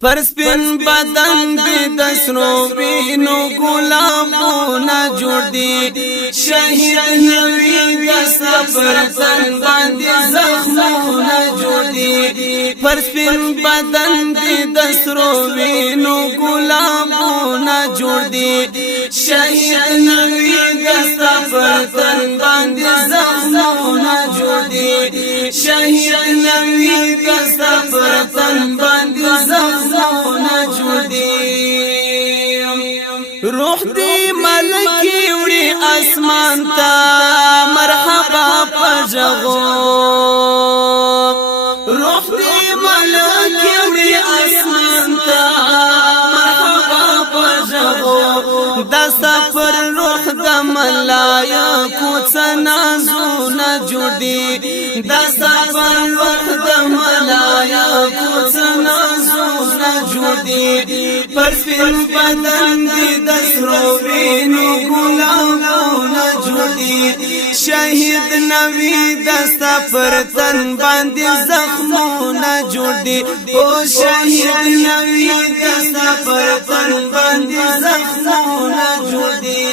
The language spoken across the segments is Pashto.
پر سپین بدن دی دسرو وینو گلابونا جوړ دی شهید نوی دستا پر تن باندې زخمونا جوړ دی پر سپین بدن دی دسرو وینو گلابونا جوړ دی شهید نوی دستا پر تن باندې زخمونا جوړ دی شهید نوی دستا پر تن باندې زخمونا جوړ دی روح دی ملکی وړي اسمان ته مرحبا پجغو روح دی ملکی وړي اسمان ته مرحبا پجغو د سفر روح د ملائکو څنازونه جوړ دی د سفر روح د ملائکو څنازونه جوړ دی پر سپین بدن دی دسرو وینو گلابونا جوړ دی شهید نوی دستا پر تن باندې زخمونا جوړ دی او شهید نوی دستا پر تن باندې زخمونا جوړ دی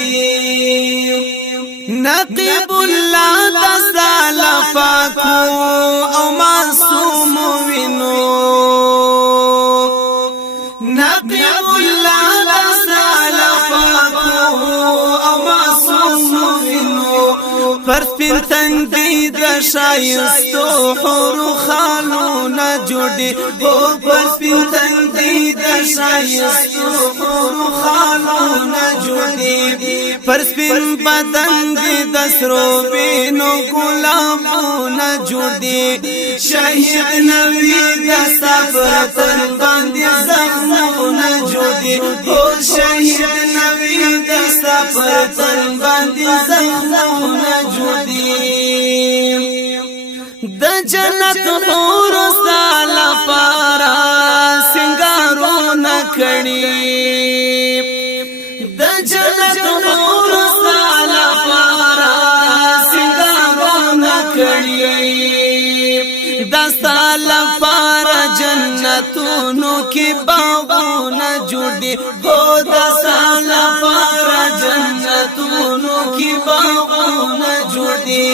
نقیب الله دستا لپاکو او معصوم وینو نقیب الله دستا لپاکو او معصوم وینو پر سپین تندی د شایستو حور خالونا جوړ دی او پر سپین تندی د شایستو حور خالونا جوړ دی پر سپین بدن دی دسرو وینو گلابونا جوړ دی شهید نوی دستا پر تن باندې زخمونا جوړ دی او شهید نوی دستا پر تن باندې زخمونا جوړ دی د جنت حور سالا پارا سنگارونه کړي د جنت حور سالا پارا سنگارونه کړي د سالا پارا جنتونو کې باغونه جوړ دي او د سالا پارا جنتونو کې باغونه جوړ دي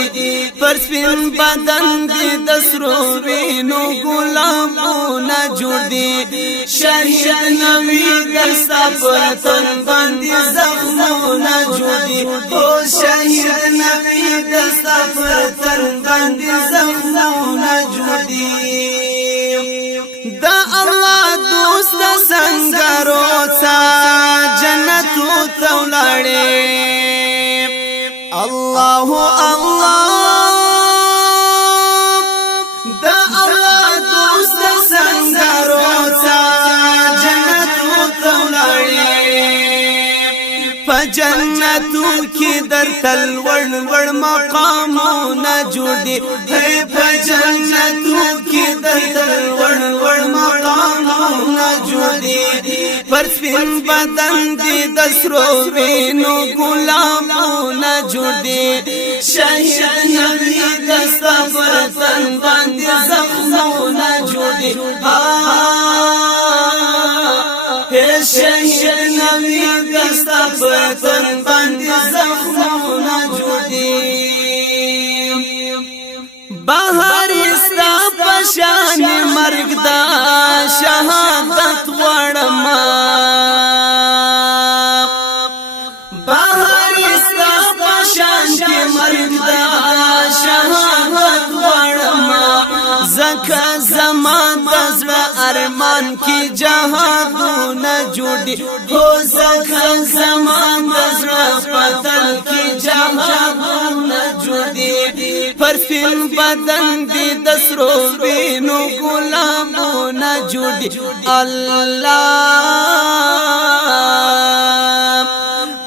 پر سپین بدن دی دسرو وینو گلابونا جوړ دی شهید نوی دستا پر تن باندې زخمونا جوړ دی او شهید نوی دستا پر تن باندې زخمونا جوړ دی دا الله دوست سنگرو تا جنتو تولاړي الله الله جنتو کی در تل ورن ور مقامونا جوړ دی ہے په جنتو کی در تل ورن ور مقامونا جوړ دی پر سپین بدن دی دسرو وینو گلابونا جوړ دی شهید نوی دستا پر تن باندې زخمونا جوړ دی شهید نوی دستا پر تن باندې زخمونا جوړ دی بهر استا پشان مرګ دا شهادت وړم بهر استا پشان کې مرګ دا شهادت وړم زکه زمان دزړه ارمان کی جهادونه جوړ دی هو زکه زمان دزړه پتل کی جهادونه جوړ دی پر سپین بدن دی دسرو وینو گلابونا جوړ دی الله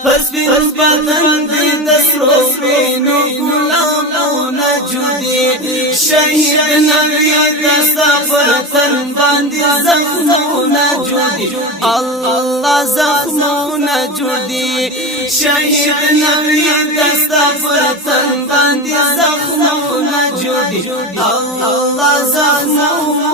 پر سپین بدن دی دسرو وینو گلابونا جوړ دی شهید نوی دستا پر تن باندې زخمونا جوړ دی الله زخمونا جوړ دی شهید نوی دستا پر تن باندې زخمونا جوړ دی الله زخمونا